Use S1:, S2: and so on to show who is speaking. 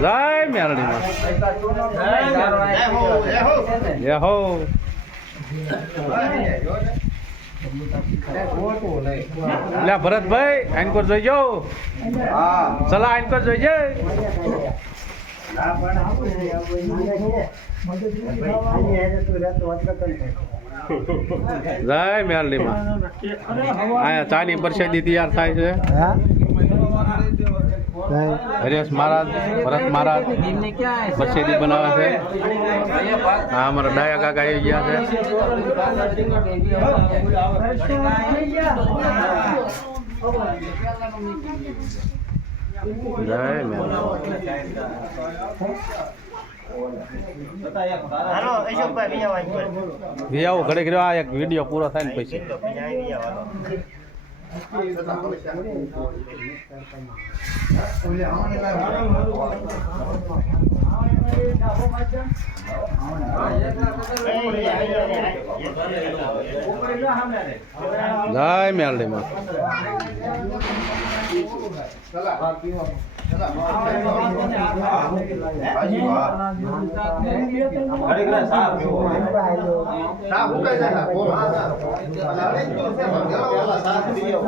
S1: જય મેરડીમાં. જય હો. લે ભરતભાઈ આઈનકોર જોઈજો ચલા આઈનકોર જોઈજે જય. મેરડીમાં. અહીંયા ચાની પ્રસાદી તૈયાર થાય છે. હરેશ મહારાજ ભરત મહારાજ પ્રસાદી બનાવે છે. હા અમારા ડાયા કાકા આવી ગયા છે. જય મેરડી
S2: હાલો અશોકભાઈ બીજા વાંચો
S1: ઘી આવો ઘડે ઘડે આ એક વીડિયો પૂરો થાય ને પછી. જાય મેલડી માં સાહેબ 没有。